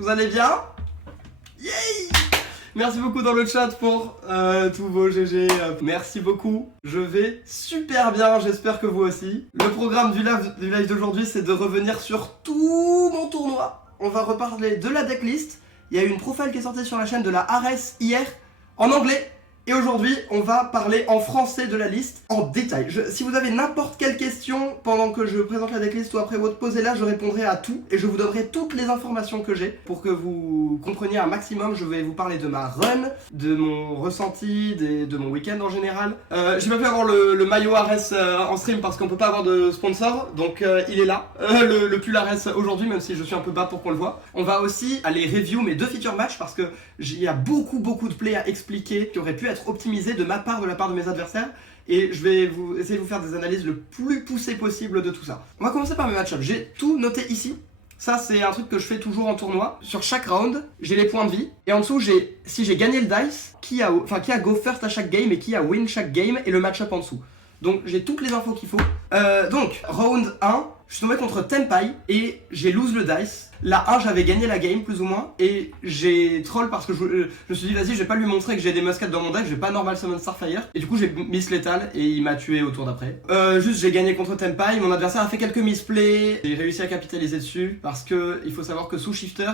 Vous allez bien? Yay! Merci beaucoup dans le chat pour tous vos GG. Merci beaucoup. Je vais super bien, j'espère que vous aussi. Le programme du live d'aujourd'hui, c'est de revenir sur tout mon tournoi. On va reparler de la decklist. Il y a eu une profile qui est sortie sur la chaîne de la Ares hier en anglais. Et aujourd'hui, on va parler en français de la liste en détail. Si vous avez n'importe quelle question pendant que je présente la decklist ou après votre posez-la, je répondrai à tout et je vous donnerai toutes les informations que j'ai pour que vous compreniez un maximum. Je vais vous parler de ma run, de mon ressenti, de mon week-end en général. J'ai pas pu avoir le maillot Ares en stream parce qu'on peut pas avoir de sponsor, donc il est là, le pull Ares aujourd'hui, même si je suis un peu bas pour qu'on le voit. On va aussi aller review mes deux feature match parce que il y a beaucoup de plays à expliquer qui auraient pu être optimisés de la part de mes adversaires et je vais essayer de vous faire des analyses le plus poussées possible de tout ça. On va commencer par mes match-ups. J'ai tout noté ici. Ça c'est un truc que je fais toujours en tournoi. Sur chaque round, j'ai les points de vie et en dessous si j'ai gagné le dice, qui a go first à chaque game et qui a win chaque game et le match-up en dessous. Donc j'ai toutes les infos qu'il faut. Donc round 1, je suis tombé contre Tenpai et j'ai lose le dice. La 1 j'avais gagné la game plus ou moins et j'ai troll parce que je me suis dit vas-y je vais pas lui montrer que j'ai des muskets dans mon deck, je vais pas normal summon Starfire et du coup j'ai miss létal et il m'a tué au tour d'après. Juste j'ai gagné contre Tenpai, mon adversaire a fait quelques misplays, j'ai réussi à capitaliser dessus parce que il faut savoir que sous shifter,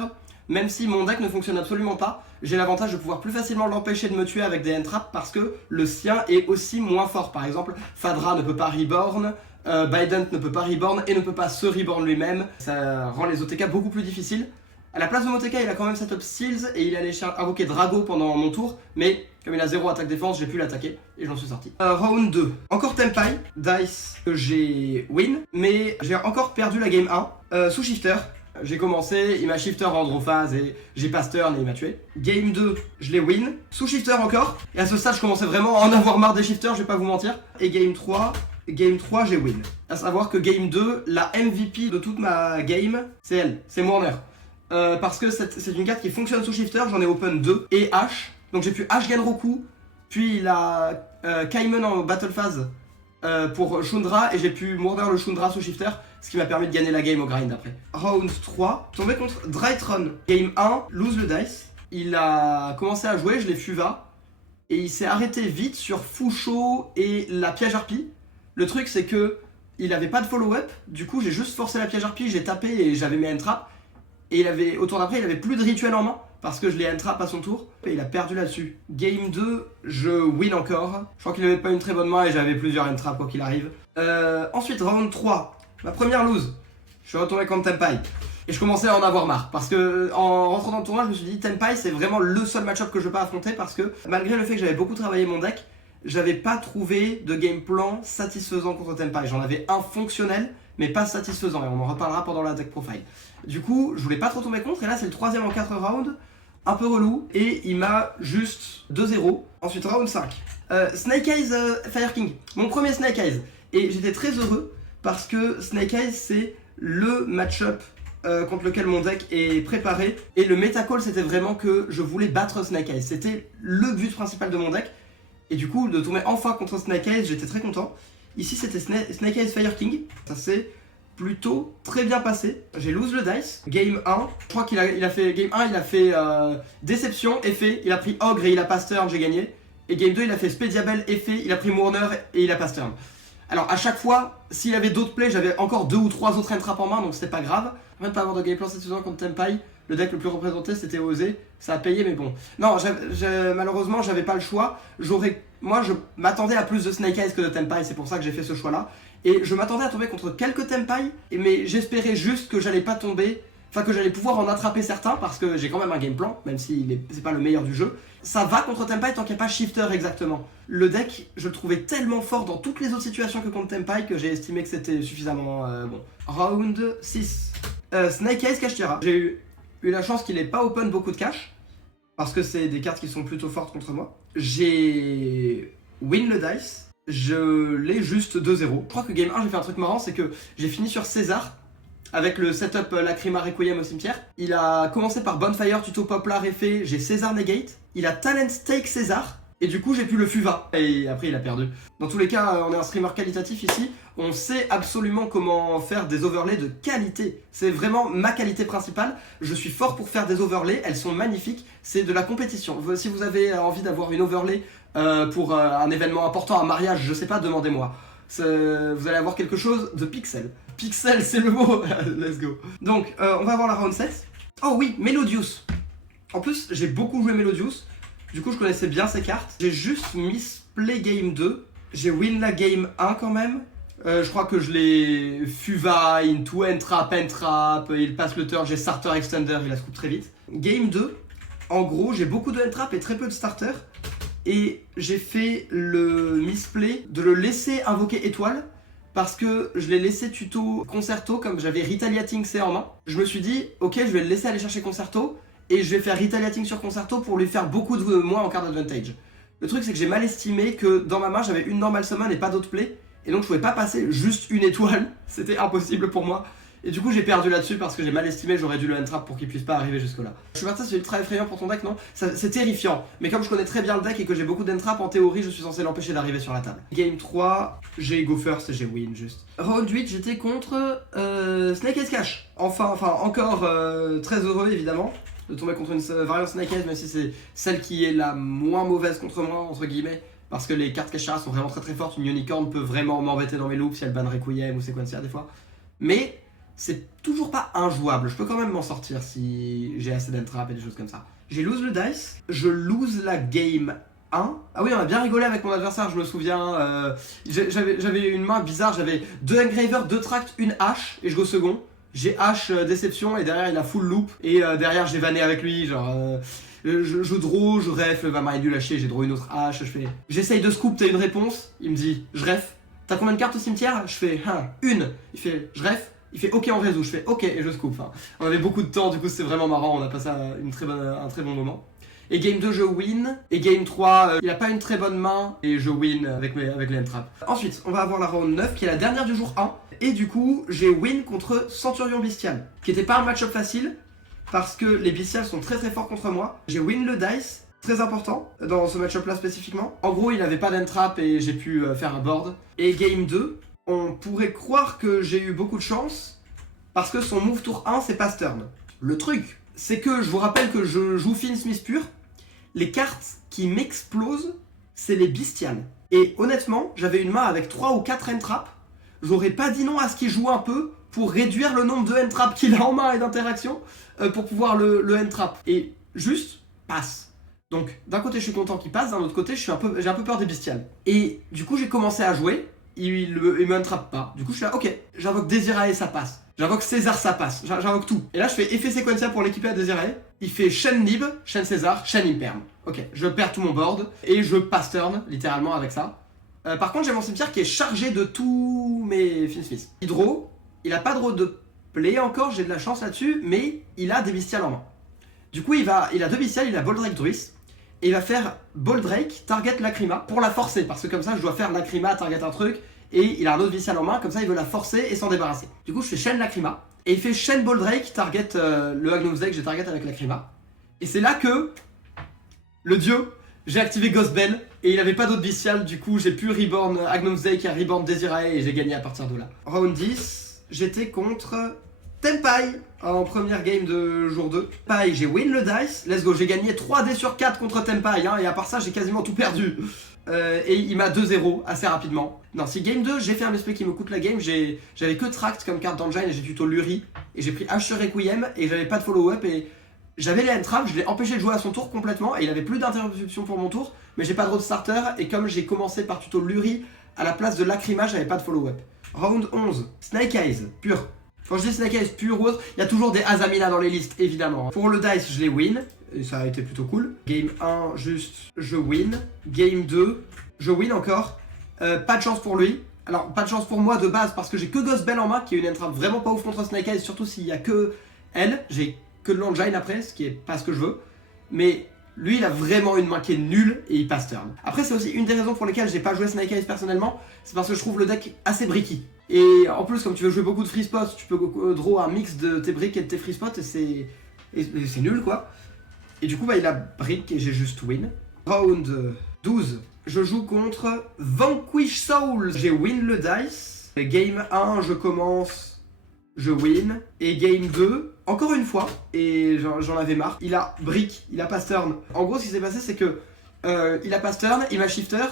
même si mon deck ne fonctionne absolument pas, j'ai l'avantage de pouvoir plus facilement l'empêcher de me tuer avec des end-traps parce que le sien est aussi moins fort. Par exemple, Fadra ne peut pas reborn, Biden ne peut pas reborn et ne peut pas se reborn lui-même. Ça rend les OTK beaucoup plus difficiles. À la place de mon OTK, il a quand même setup Seals et il allait invoquer Drago pendant mon tour, mais comme il a 0 attaque défense, j'ai pu l'attaquer et j'en suis sorti. Round 2, encore Tenpai, dice que j'ai win, mais j'ai encore perdu la game 1 sous shifter. J'ai commencé, il m'a shifter en androphase et j'ai pass turn et il m'a tué. Game 2, je l'ai win, sous shifter encore. Et à ce stade, je commençais vraiment à en avoir marre des shifters, je vais pas vous mentir. Et game 3, j'ai win. À savoir que game 2, la MVP de toute ma game, c'est elle, c'est Warner. Parce que c'est une carte qui fonctionne sous shifter, j'en ai open 2 et H. Donc j'ai pu H Genroku, puis la Kaimen en battle phase pour Shundra et j'ai pu mourir le Shundra sous shifter, ce qui m'a permis de gagner la game au grind après. Round 3, tombé contre Drytron. Game 1, lose le dice. Il a commencé à jouer, je l'ai fuva. Et il s'est arrêté vite sur Foucho et la piège harpie. Le truc c'est que il avait pas de follow-up, du coup j'ai juste forcé la piège harpie, j'ai tapé et j'avais mes entraps. Et au tour d'après il avait plus de rituel en main parce que je l'ai entrap à son tour et il a perdu là-dessus. Game 2, je win encore. Je crois qu'il avait pas une très bonne main et j'avais plusieurs entraps quoi qu'il arrive. Ensuite round 3, ma première lose. Je suis retombé contre Tenpai. Et je commençais à en avoir marre parce que en rentrant dans le tournoi je me suis dit Tenpai c'est vraiment le seul match-up que je veux pas affronter parce que malgré le fait que j'avais beaucoup travaillé mon deck, j'avais pas trouvé de game plan satisfaisant contre Tenpai. J'en avais un fonctionnel mais pas satisfaisant et on en reparlera pendant la deck profile. Du coup je voulais pas trop tomber contre et là c'est le troisième en 4 rounds, un peu relou et il m'a juste 2-0. Ensuite round 5, Snake Eyes Fire King, mon premier Snake Eyes et j'étais très heureux parce que Snake Eyes c'est le match-up contre lequel mon deck est préparé et le meta call c'était vraiment que je voulais battre Snake Eyes, c'était le but principal de mon deck et du coup de tomber enfin contre Snake Eyes j'étais très content. Ici c'était Snake Eyes Fire King, ça s'est plutôt très bien passé. J'ai lose le dice, game 1, je crois qu'il a fait game 1 il a fait déception, effet, il a pris ogre et il a pass turn, j'ai gagné. Et game 2 il a fait Spediabel, effet, il a pris Mourner et il a pass turn. Alors à chaque fois, s'il y avait d'autres plays, j'avais encore 2 ou 3 autres entraps en main donc c'était pas grave. Afin de pas avoir de gameplay satisfaisant contre Tenpai, le deck le plus représenté c'était Osé, ça a payé mais bon. Non, malheureusement j'avais pas le choix. Moi je m'attendais à plus de Snake Eyes que de Tenpai, c'est pour ça que j'ai fait ce choix là. Et je m'attendais à tomber contre quelques Tenpai, mais j'espérais juste que j'allais pas tomber, enfin que j'allais pouvoir en attraper certains parce que j'ai quand même un game plan, même si c'est pas le meilleur du jeu. Ça va contre Tenpai tant qu'il n'y a pas shifter exactement. Le deck, je le trouvais tellement fort dans toutes les autres situations que contre Tenpai que j'ai estimé que c'était suffisamment bon. Round 6. Snake Eyes Kashtira. J'ai eu la chance qu'il n'ait pas open beaucoup de cash, parce que c'est des cartes qui sont plutôt fortes contre moi. J'ai win le dice, je l'ai juste 2-0. Je crois que game 1 j'ai fait un truc marrant, c'est que j'ai fini sur César, avec le setup Lacrima Requiem au cimetière. Il a commencé par Bonfire, tuto Poplar effet, j'ai César negate. Il a talent stake César, Et du coup j'ai pu le FUVA, et après il a perdu. Dans tous les cas, on est un streamer qualitatif ici, on sait absolument comment faire des overlays de qualité. C'est vraiment ma qualité principale, je suis fort pour faire des overlays, elles sont magnifiques, c'est de la compétition. Si vous avez envie d'avoir une overlay pour un événement important, un mariage, je sais pas, demandez-moi. Vous allez avoir quelque chose de pixel. Pixel, c'est le mot. Let's go. Donc, on va avoir la round 7. Oh oui, Melodious. En plus, j'ai beaucoup joué Melodious. Du coup, je connaissais bien ces cartes. J'ai juste misplay game 2. J'ai win la game 1 quand même. Je crois que je l'ai FUVA, into, entrap, il passe le turn, j'ai starter, extender, il la scoop très vite. Game 2, en gros, j'ai beaucoup de entrap et très peu de starter. Et j'ai fait le misplay de le laisser invoquer étoile parce que je l'ai laissé tuto concerto comme j'avais Retaliating C en main. Je me suis dit, ok, je vais le laisser aller chercher concerto et je vais faire Retaliating sur concerto pour lui faire beaucoup de moins en card advantage. Le truc c'est que j'ai mal estimé que dans ma main j'avais une normal summon et pas d'autre play et donc je pouvais pas passer juste une étoile, c'était impossible pour moi. Et du coup j'ai perdu là-dessus parce que j'ai mal estimé, j'aurais dû le entrap pour qu'il puisse pas arriver jusque là. Je suis parti, c'est ultra effrayant pour ton deck, non? C'est terrifiant, mais comme je connais très bien le deck et que j'ai beaucoup d'entrap, en théorie je suis censé l'empêcher d'arriver sur la table. Game 3, j'ai go first et j'ai win juste. Round 8, j'étais contre Snake Eyes Cash. Enfin encore très heureux évidemment de tomber contre une variante Snake Eyes, même si c'est celle qui est la moins mauvaise contre moi, entre guillemets. Parce que les cartes Kashira sont vraiment très fortes, une Unicorn peut vraiment m'embêter dans mes loops si elle ban Requiem ou Sequencia des fois. Mais c'est toujours pas injouable, je peux quand même m'en sortir si j'ai assez d'entrap et des choses comme ça. J'ai lose le dice, je lose la game 1. Ah oui, on a bien rigolé avec mon adversaire, je me souviens. J'avais une main bizarre, j'avais 2 Engraver, 2 Tracts, une hache et je go second. J'ai hache déception et derrière il a full loop et derrière j'ai vanné avec lui, genre... je draw, je ref, va m'arrêter du lâcher, j'ai draw une autre hache, je fais... J'essaye de scoop, t'as une réponse? Il me dit, je ref. T'as combien de cartes au cimetière? Je fais, une. Il fait, je ref. Il fait ok, on résout. Je fais ok et je scoop. Enfin, on avait beaucoup de temps, du coup c'était vraiment marrant, on a passé un très bon moment. Et game 2 je win, et game 3 il a pas une très bonne main, et je win avec les entraps. Ensuite on va avoir la round 9 qui est la dernière du jour 1, et du coup j'ai win contre Centurion Bestial, qui était pas un match-up facile, parce que les Bestials sont très forts contre moi. J'ai win le dice, très important dans ce match-up là spécifiquement. En gros il avait pas d'entrap et j'ai pu faire un board. Et game 2, on pourrait croire que j'ai eu beaucoup de chance, parce que son move tour 1 c'est pass turn. Le truc, c'est que je vous rappelle que je joue Finn Smith pur, les cartes qui m'explosent, c'est les Bestials. Et honnêtement, j'avais une main avec 3 ou 4 entraps, j'aurais pas dit non à ce qu'il joue un peu, pour réduire le nombre de entraps qu'il a en main et d'interactions, pour pouvoir le entrap. Et juste, passe. Donc d'un côté je suis content qu'il passe, d'un autre côté j'ai un peu peur des Bestials. Et du coup j'ai commencé à jouer, il me entrappe pas. Du coup je suis là, ok, j'invoque Desirae, ça passe. J'invoque César, ça passe. J'invoque tout. Et là je fais effet Sequencia pour l'équiper à Desirae. Il fait Shen Nib, Shen César, Shen Imperm. Ok, je perds tout mon board et je pass turn littéralement avec ça. Par contre j'ai mon cimetière qui est chargé de tous mes Finn Smith. Hydro, il a pas de draw de play encore, j'ai de la chance là-dessus, mais il a des Bestials en main. Du coup il a 2 Bestials, il a Bold Drake Druis. Et il va faire Bold Drake, target Lacrima, pour la forcer, parce que comme ça je dois faire Lacrima, target un truc, et il a un autre Bestial en main, comme ça il veut la forcer et s'en débarrasser. Du coup je fais Shen Lacrima, et il fait Shen Bold Drake, target le Agnom's Deck, j'ai target avec Lacrima. Et c'est là que, le dieu, j'ai activé Ghost Bell, et il avait pas d'autre Bestial, du coup j'ai pu reborn Agnom's Deck et reborn Desirae, et j'ai gagné à partir de là. Round 10, j'étais contre Tenpai en première game de jour 2. Pareil, j'ai win le dice, let's go, j'ai gagné 3D sur 4 contre Tenpai, et à part ça j'ai quasiment tout perdu. Et il m'a 2-0 assez rapidement. Non, si game 2 j'ai fait un misplay qui me coûte la game, j'avais que Tract comme carte d'engine et j'ai tuto Luri, et j'ai pris H sur Requiem et j'avais pas de follow-up et j'avais les entraps, je l'ai empêché de jouer à son tour complètement et il avait plus d'interruption pour mon tour, mais j'ai pas de road starter et comme j'ai commencé par tuto Luri à la place de Lacrima, j'avais pas de follow-up. Round 11, Snake Eyes, pur. Quand je dis Snake Eyes pur ou autre, il y a toujours des Azamina dans les listes, évidemment. Pour le dice, je les win, et ça a été plutôt cool. Game 1, juste, je win. Game 2, je win encore. Pas de chance pour lui. Alors, pas de chance pour moi de base, parce que j'ai que Ghost Bell en main, qui est une entrap vraiment pas ouf contre Snake Eyes, surtout s'il y a que elle. J'ai que de l'engine après, ce qui est pas ce que je veux. Mais lui, il a vraiment une main qui est nulle, et il passe turn. Après, c'est aussi une des raisons pour lesquelles j'ai pas joué Snake Eyes personnellement, c'est parce que je trouve le deck assez bricky. Et en plus, comme tu veux jouer beaucoup de free spots, tu peux draw un mix de tes briques et de tes free spots, et c'est nul quoi. Et du coup, bah, il a brick et j'ai juste win. Round 12. Je joue contre Vanquish Souls. J'ai win le dice. Game 1, je commence, je win. Et game 2, encore une fois, et j'en avais marre. Il a brick, il a pass turn. En gros, ce qui s'est passé, c'est que il a pass turn, il m'a shifter,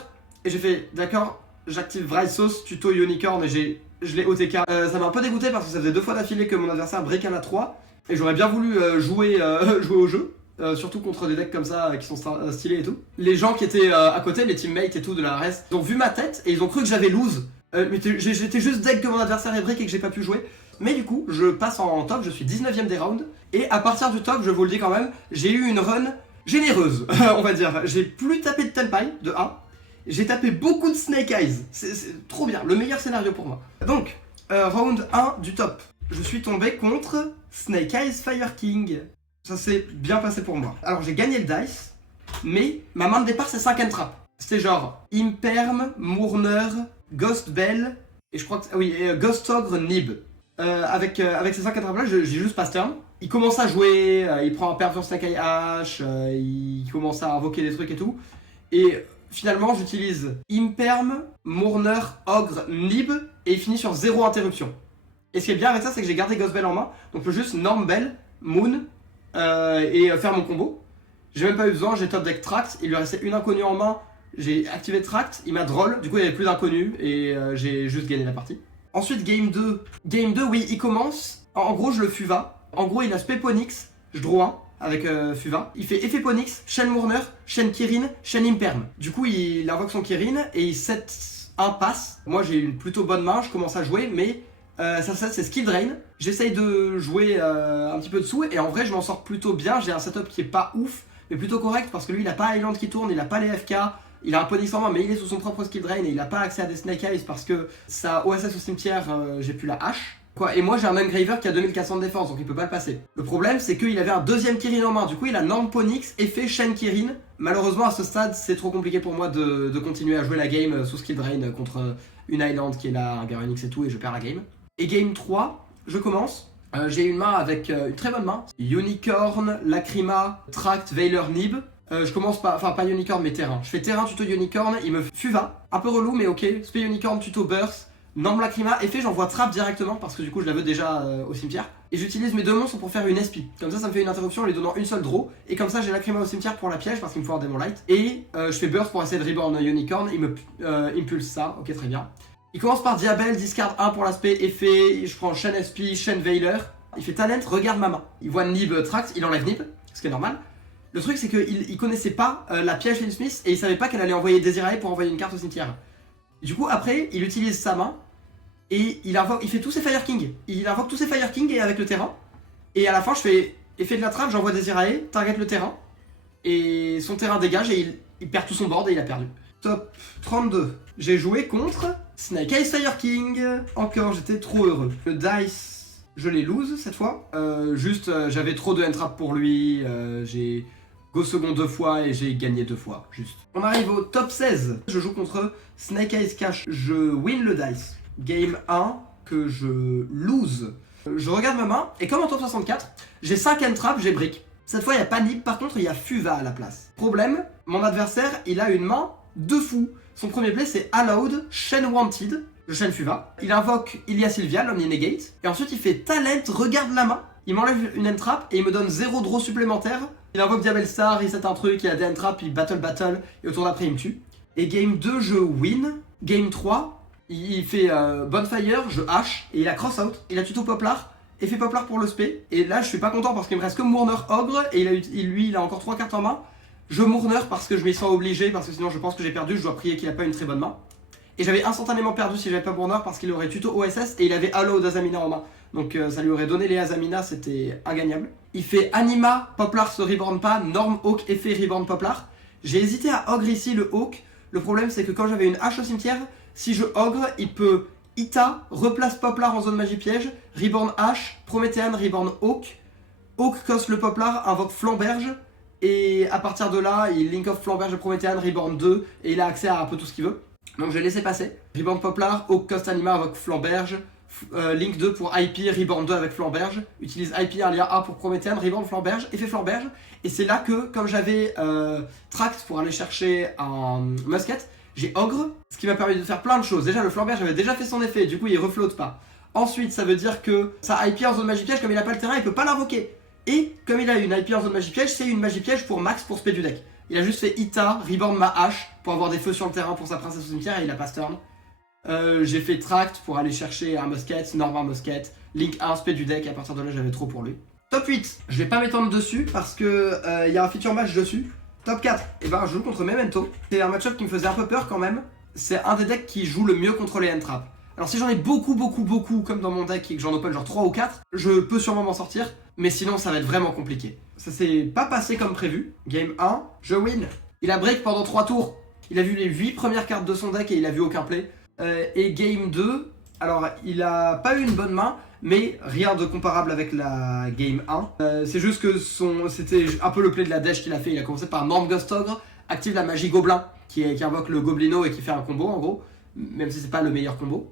et j'ai fait, d'accord, j'active Vride Sauce, tuto Unicorn, et je l'ai OTK. Ça m'a un peu dégoûté parce que ça faisait 2 fois d'affilée que mon adversaire brick un à 3, et j'aurais bien voulu jouer au jeu. Surtout contre des decks comme ça qui sont stylés et tout. Les gens qui étaient à côté, les teammates et tout de la reste, ils ont vu ma tête et ils ont cru que j'avais lose. Mais j'étais juste deck que mon adversaire est break et que j'ai pas pu jouer. Mais du coup, je passe en top, je suis 19ème des rounds. Et à partir du top, je vous le dis quand même, j'ai eu une run généreuse, on va dire. J'ai plus tapé de Tenpai, de 1. J'ai tapé beaucoup de Snake Eyes. C'est trop bien, le meilleur scénario pour moi. Donc, round 1 du top. Je suis tombé contre Snake Eyes Fire King. Ça s'est bien passé pour moi. Alors j'ai gagné le dice, mais ma main de départ c'est 5 entraps. C'était genre Imperm, Mourner, Ghost Bell, et je crois que... oui, et Ghost Ogre, Nib. Avec ces 5 entraps là, j'ai juste pass turn. Il commence à jouer, il prend un Perverse Snake Eye H, il commence à invoquer des trucs et tout. Et finalement j'utilise Imperm, Mourner, Ogre, Nib, et il finit sur 0 interruption. Et ce qui est bien avec ça, c'est que j'ai gardé Ghost Bell en main, donc je peux juste Norm Bell, Moon, et faire mon combo. J'ai même pas eu besoin, j'ai top deck Tract, il lui restait une inconnue en main, j'ai activé Tract, il m'a droll, du coup il n'y avait plus d'inconnue et j'ai juste gagné la partie. Ensuite game 2, oui il commence, en gros je le Fuva, en gros il a Speponix, je draw 1 avec Fuva, il fait effet Ponix, Shen Mourner, Shen Kirin, Shen Imperm. Du coup il invoque son Kirin et il set un pass, moi j'ai une plutôt bonne main, je commence à jouer mais... ça c'est skill drain, j'essaye de jouer un petit peu dessous et en vrai je m'en sors plutôt bien, j'ai un setup qui est pas ouf mais plutôt correct parce que lui il a pas Island qui tourne, il a pas les FK, il a un Ponix en main mais il est sous son propre skill drain et il a pas accès à des Snake Eyes parce que sa OSS au cimetière j'ai plus la hache. Quoi, et moi j'ai un Engraver qui a 2400 de défense donc il peut pas le passer. Le problème c'est qu'il avait un deuxième Kirin en main, du coup il a Norm Ponix, effet Shen Kirin. Malheureusement à ce stade c'est trop compliqué pour moi de continuer à jouer la game sous skill drain contre une Island qui est là, un Garonix et tout et je perds la game. Et game 3, je commence. J'ai une main avec une très bonne main. Unicorn, Lacrima, Tract, Veiler, Nib. Je commence pas, enfin pas Unicorn mais terrain. Je fais terrain, tuto Unicorn, il me Fuva. Un peu relou mais ok. Spé Unicorn, tuto Burst. Norm Lacrima, effet j'envoie Trap directement parce que du coup je la veux déjà au cimetière. Et j'utilise mes 2 monstres pour faire une SP. Comme ça me fait une interruption en lui donnant une seule draw. Et comme ça j'ai Lacrima au cimetière pour la piège parce qu'il me faut un Demon Light. Et je fais Burst pour essayer de reborn Unicorn. Il me impulse ça, ok très bien. Il commence par Diabel, discard 1 pour l'aspect, effet, je prends Shen SP, Shen Veiler. Il fait Talent, regarde ma main. Il voit Nib Tract, il enlève Nib, ce qui est normal. Le truc c'est qu'il connaissait pas la piège Lynn Smith et il savait pas qu'elle allait envoyer Desirae pour envoyer une carte au cimetière. Du coup après, il utilise sa main et il fait tous ses Fire King. Il invoque tous ses Fire King et avec le terrain. Et à la fin je fais effet de la trappe, j'envoie Desirae, target le terrain. Et son terrain dégage et il perd tout son board et il a perdu. Top 32. J'ai joué contre Snake Eyes Fire King. Encore, j'étais trop heureux. Le dice, je l'ai lose cette fois. J'avais trop de entrap pour lui. J'ai go second 2 fois et j'ai gagné 2 fois, juste. On arrive au top 16. Je joue contre Snake Eyes Cash. Je win le dice. Game 1 que je lose. Je regarde ma main et comme en top 64, j'ai 5 entraps, j'ai brick. Cette fois, il n'y a pas Nib, par contre, il y a Fuva à la place. Problème, mon adversaire, il a une main de fou. Son premier play, c'est Allowed, Shen Wanted, je Shen Fuva. Il invoque Ilia Sylvia, l'Omni Negate. Et ensuite, il fait Talent, regarde la main. Il m'enlève une entrap et il me donne 0 draw supplémentaire. Il invoque Diabel Star, il set un truc, il a des entraps, il battle, et au tour d'après, il me tue. Et game 2, je win. Game 3, il fait Bonfire, je hache, et il a Cross Out. Il a tuto Poplar. Effet Poplar pour le spé, et là je suis pas content parce qu'il me reste que Mourner Ogre, et lui il a encore 3 cartes en main. Je Mourner parce que je m'y sens obligé, parce que sinon je pense que j'ai perdu, je dois prier qu'il a pas une très bonne main. Et j'avais instantanément perdu si j'avais pas Mourner parce qu'il aurait tuto OSS et il avait Halo d'Azamina en main. Donc ça lui aurait donné les Azamina, c'était ingagnable. Il fait Anima, Poplar se reborn pas, Norm Hawk, effet reborn Poplar. J'ai hésité à Ogre ici le Hawk, le problème c'est que quand j'avais une hache au cimetière, si je Ogre, il peut Ita, replace Poplar en zone magie piège, Reborn H, Prométhéane, Reborn Hawk. Hawk coste le Poplar, invoque Flamberge, et à partir de là, il link off Flamberge, Prométhéane, Reborn 2, et il a accès à un peu tout ce qu'il veut. Donc je l'ai laissé passer. Reborn Poplar, Hawk coste Anima, invoque Flamberge, Link 2 pour IP, Reborn 2 avec Flamberge. Utilise IP, Alia A pour Prométhéenne, Reborn, Flamberge, effet Flamberge. Et c'est là que, comme j'avais Tract pour aller chercher un musket, j'ai Ogre, ce qui m'a permis de faire plein de choses. Déjà, le Flamberge avait déjà fait son effet, du coup il reflotte pas. Ensuite, ça veut dire que sa IP en zone magie piège, comme il a pas le terrain, il peut pas l'invoquer. Et comme il a une IP en zone magie piège, c'est une magie piège pour max pour spé du deck. Il a juste fait Ita, Reborn ma hache pour avoir des feux sur le terrain pour sa princesse au cimetière et il a pas turn. J'ai fait Tract pour aller chercher un musket, Normal musket, Link 1 spé du deck et à partir de là j'avais trop pour lui. Top 8, je vais pas m'étendre dessus parce que y a un feature match dessus. Top 4, et ben je joue contre Memento. C'est un match-up qui me faisait un peu peur quand même. C'est un des decks qui joue le mieux contre les end-traps. Alors si j'en ai beaucoup comme dans mon deck et que j'en open genre 3 ou 4, je peux sûrement m'en sortir, mais sinon ça va être vraiment compliqué. Ça s'est pas passé comme prévu. Game 1, je win. Il a break pendant 3 tours. Il a vu les 8 premières cartes de son deck et il a vu aucun play. Et game 2, alors il a pas eu une bonne main, mais rien de comparable avec la game 1. C'est juste que c'était un peu le play de la dash qu'il a fait. Il a commencé par Norm Ghost Ogre, active la magie Gobelin, qui invoque le Goblino et qui fait un combo en gros, même si c'est pas le meilleur combo.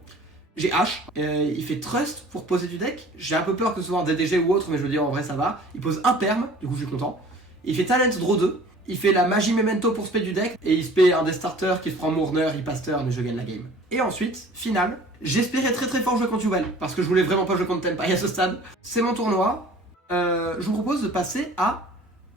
J'ai H, il fait Trust pour poser du deck. J'ai un peu peur que ce soit un DDG ou autre, mais je veux dire en vrai ça va. Il pose un perm, du coup je suis content. Il fait Talent Draw 2. Il fait la magie Memento pour spé du deck, et il spé un des starters qui se prend Mourner, il passe turn et je gagne la game. Et ensuite, finale, j'espérais très fort jouer contre Yubel, parce que je voulais vraiment pas jouer contre Tenpai à ce stade. C'est mon tournoi, je vous propose de passer à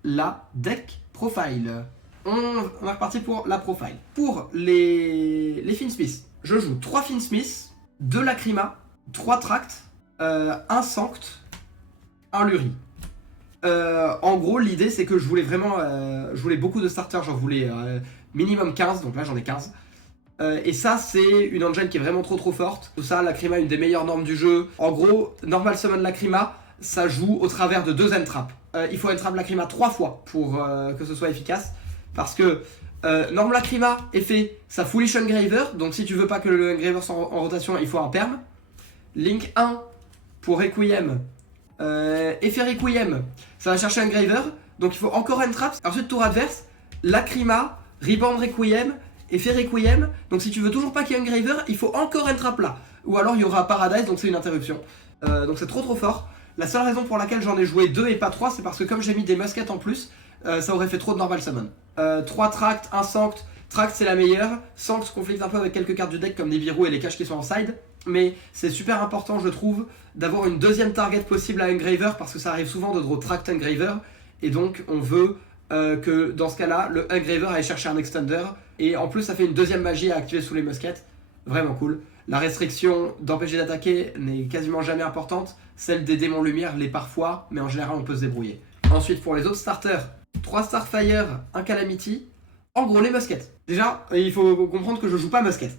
la deck profile. On est reparti pour la profile. Pour les Finsmith, je joue 3 Finsmith, 2 Lacrima, 3 Tract, 1 Sanct, 1 Luri. En gros, l'idée c'est que je voulais vraiment, je voulais beaucoup de starters, j'en voulais minimum 15, donc là j'en ai 15. Et ça c'est une engine qui est vraiment trop forte. Tout ça, Lacrima, une des meilleures normes du jeu. En gros, normal summon Lacrima, ça joue au travers de 2 end-traps. Il faut end-trap Lacrima 3 fois pour que ce soit efficace. Parce que norme Lacrima est fait sa Foolish Engraver, donc si tu veux pas que le Engraver soit en rotation, il faut un perm. Link 1 pour Requiem. Effet Requiem, ça va chercher un Engraver, donc il faut encore end-trap. Ensuite tour adverse, Lacrima, Reborn Requiem, Effet Requiem, donc si tu veux toujours pas qu'il y ait un Engraver, il faut encore end-trap là. Ou alors il y aura Paradise, donc c'est une interruption. Donc c'est trop fort. La seule raison pour laquelle j'en ai joué 2 et pas 3, c'est parce que comme j'ai mis des muskets en plus, ça aurait fait trop de normal summon. 3 Tract, 1 Sanct, Tract c'est la meilleure, Sanct conflicte un peu avec quelques cartes du deck comme des Virou et les caches qui sont en side. Mais c'est super important je trouve d'avoir une deuxième target possible à Engraver parce que ça arrive souvent de draw Tract Engraver et donc on veut que dans ce cas là le Engraver aille chercher un Extender et en plus ça fait une deuxième magie à activer sous les muskets, vraiment cool. La restriction d'empêcher d'attaquer n'est quasiment jamais importante, celle des démons lumière l'est parfois mais en général on peut se débrouiller. Ensuite pour les autres starters, 3 Starfire, 1 Calamity, en gros les muskets. Déjà il faut comprendre que je joue pas musket,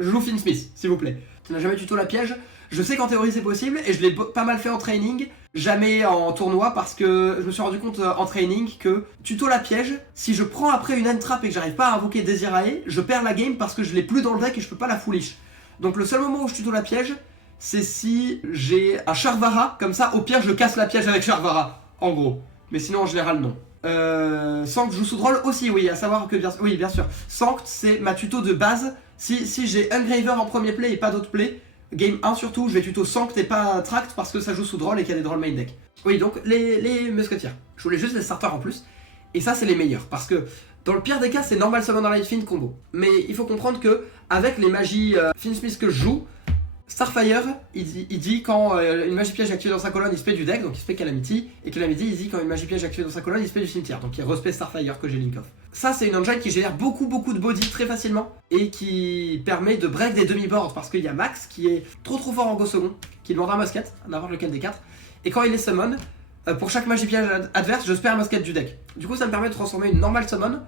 je joue Finsmith s'il vous plaît. Tu n'as jamais tuto la piège. Je sais qu'en théorie c'est possible et je l'ai pas mal fait en training, jamais en tournoi parce que je me suis rendu compte en training que tuto la piège, si je prends après une end-trap et que j'arrive pas à invoquer Desirae, je perds la game parce que je l'ai plus dans le deck et je peux pas la foolish. Donc le seul moment où je tuto la piège, c'est si j'ai un Charvara, comme ça au pire je casse la piège avec Charvara, en gros. Mais sinon en général non. Sanct joue sous drôle aussi, oui, à savoir que oui, bien sûr. Sanct c'est ma tuto de base. Si j'ai Engraver en premier play et pas d'autres play, game 1 surtout, je vais tuto Sanct et pas Tract parce que ça joue sous drôle et qu'il y a des drôles main deck. Oui, donc les musketeers. Je voulais juste les starters en plus. Et ça, c'est les meilleurs parce que dans le pire des cas, c'est normal summon dans light fin combo. Mais il faut comprendre que avec les magies Finsmith que je joue, Starfire, il dit quand une magie piège est activée dans sa colonne, il se fait du deck, donc il se fait Calamity. Et Calamity, il dit quand une magie piège est activée dans sa colonne, il se fait du cimetière. Donc il respect Starfire que j'ai link off. Ça, c'est une engine qui génère beaucoup de body très facilement et qui permet de break des demi-boards parce qu'il y a Max qui est trop fort en go second, qui demande un musket, n'importe lequel des 4. Et quand il est summon, pour chaque magie piège adverse, je spare un musket du deck. Du coup, ça me permet de transformer une normal summon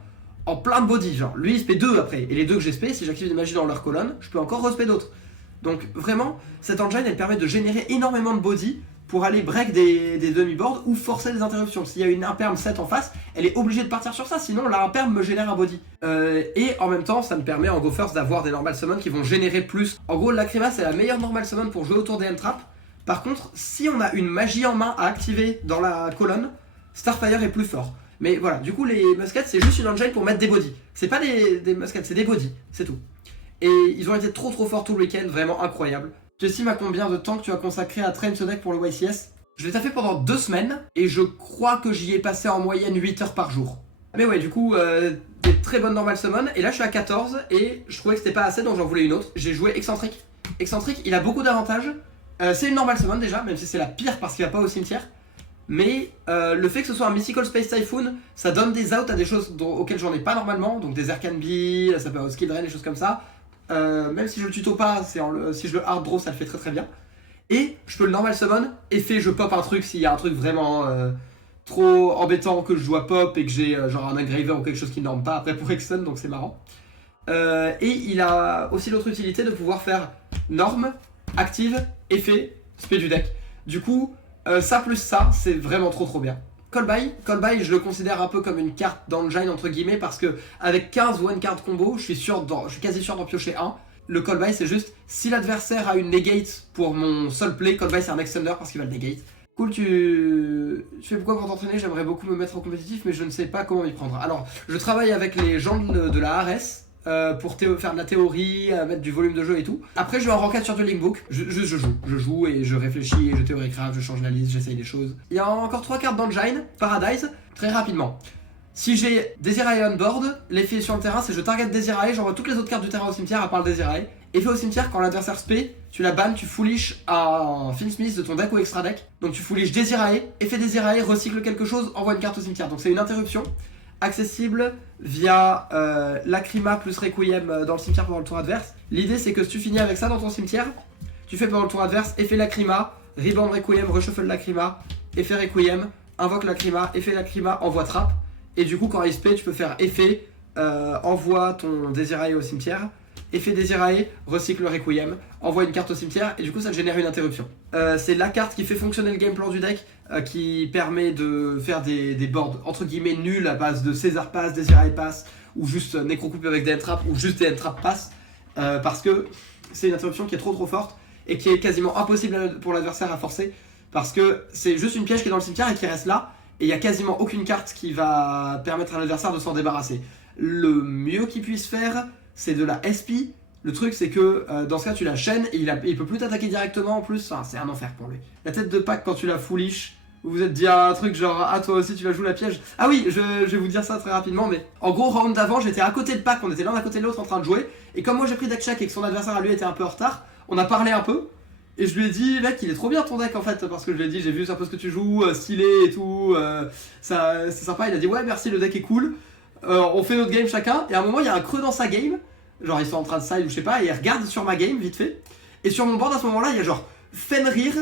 en plein de body. Genre, lui, il spé 2 après. Et les 2 que j'ai spé, si j'active des magies dans leur colonne, je peux encore respect d'autres. Donc vraiment, cette engine elle permet de générer énormément de body pour aller break des demi-boards ou forcer des interruptions. S'il y a une imperm 7 en face, elle est obligée de partir sur ça, sinon la imperm me génère un body. Et en même temps, ça me permet en go first d'avoir des normal summons qui vont générer plus. En gros, Lacrima c'est la meilleure normal summon pour jouer autour des end-traps. Par contre, si on a une magie en main à activer dans la colonne, Starfire est plus fort. Mais voilà, du coup les muskets c'est juste une engine pour mettre des body. C'est pas des muskets, c'est des body, c'est tout. Et ils ont été trop forts tout le week-end, vraiment incroyable. Tu estimes à combien de temps que tu as consacré à train ce deck pour le YCS? Je l'ai taffé pendant 2 semaines et je crois que j'y ai passé en moyenne 8 heures par jour. Mais ouais, du coup, des très bonnes normal summon. Et là, je suis à 14 et je trouvais que c'était pas assez, donc j'en voulais une autre. J'ai joué Excentrique. Excentrique, il a beaucoup d'avantages. C'est une normal summon déjà, même si c'est la pire parce qu'il va pas au cimetière. Mais le fait que ce soit un Mystical Space Typhoon, ça donne des outs à des choses auxquelles j'en ai pas normalement. Donc des Arcane Bee, ça peut avoir Skill Drain, des choses comme ça. Même si je le tuto pas, si je le hard draw, ça le fait très très bien. Et je peux le normal summon, effet je pop un truc s'il y a un truc vraiment trop embêtant que je dois pop et que j'ai genre un engraver ou quelque chose qui ne norme pas après pour Exxon, donc c'est marrant. Et il a aussi l'autre utilité de pouvoir faire norme, active, effet, spé du deck. Du coup, ça plus ça, c'est vraiment trop bien. Callby, je le considère un peu comme une carte d'engine entre guillemets parce que avec 15 one card combo, je suis quasi sûr d'en piocher un. Le Callby c'est juste si l'adversaire a une negate pour mon seul play, Callby c'est un extender parce qu'il va le negate. Cool, tu fais pourquoi pour t'entraîner? J'aimerais beaucoup me mettre en compétitif mais je ne sais pas comment m'y prendre. Alors, je travaille avec les gens de la ARS pour faire de la théorie, mettre du volume de jeu et tout. Après, je vais en ranked sur du Linkbook. Je joue et je réfléchis et je théorie craft, je change la liste, j'essaye des choses. Il y a encore 3 cartes d'Engine, Paradise, très rapidement. Si j'ai Desirae on board, l'effet sur le terrain c'est je target Desirae, j'envoie toutes les autres cartes du terrain au cimetière à part le Desirae. Effet au cimetière, quand l'adversaire spé, tu la bannes, tu foolish un Finsmith de ton deck ou extra deck. Donc tu foolish Desirae, effet Desirae, recycle quelque chose, envoie une carte au cimetière. Donc c'est une interruption accessible via Lacrima plus Requiem dans le cimetière pendant le tour adverse. L'idée c'est que si tu finis avec ça dans ton cimetière, tu fais pendant le tour adverse effet Lacrima, rebound Requiem, reshuffle Lacrima, effet Requiem, invoque Lacrima, effet Lacrima, envoie trap. Et du coup quand il spé, tu peux faire effet, envoie ton Desirae au cimetière, effet Desirae, recycle Requiem, envoie une carte au cimetière et du coup ça génère une interruption. C'est la carte qui fait fonctionner le game plan du deck, qui permet de faire des boards entre guillemets nuls à base de César Pass, Desirae Pass, ou juste Necrocoupe avec des Entrap, ou juste des Entrap Pass, parce que c'est une interruption qui est trop forte et qui est quasiment impossible pour l'adversaire à forcer, parce que c'est juste une piège qui est dans le cimetière et qui reste là, et il n'y a quasiment aucune carte qui va permettre à l'adversaire de s'en débarrasser. Le mieux qu'il puisse faire, c'est de la SP. Le truc c'est que dans ce cas tu la chaînes et il peut plus t'attaquer directement en plus, enfin, c'est un enfer pour lui. La tête de pack quand tu la foolish, vous vous êtes dit un truc genre ah toi aussi tu la joues la piège. Ah oui, je vais vous dire ça très rapidement, mais en gros round d'avant j'étais à côté de pack, on était l'un à côté de l'autre en train de jouer, et comme moi j'ai pris deck check et que son adversaire à lui était un peu en retard, on a parlé un peu, et je lui ai dit mec il est trop bien ton deck en fait, parce que je lui ai dit j'ai vu un peu ce que tu joues, stylé et tout, ça c'est sympa, il a dit ouais merci le deck est cool, on fait notre game chacun, et à un moment il y a un creux dans sa game, genre ils sont en train de side ou je sais pas, et ils regardent sur ma game vite fait, et sur mon board à ce moment là il y a genre Fenrir,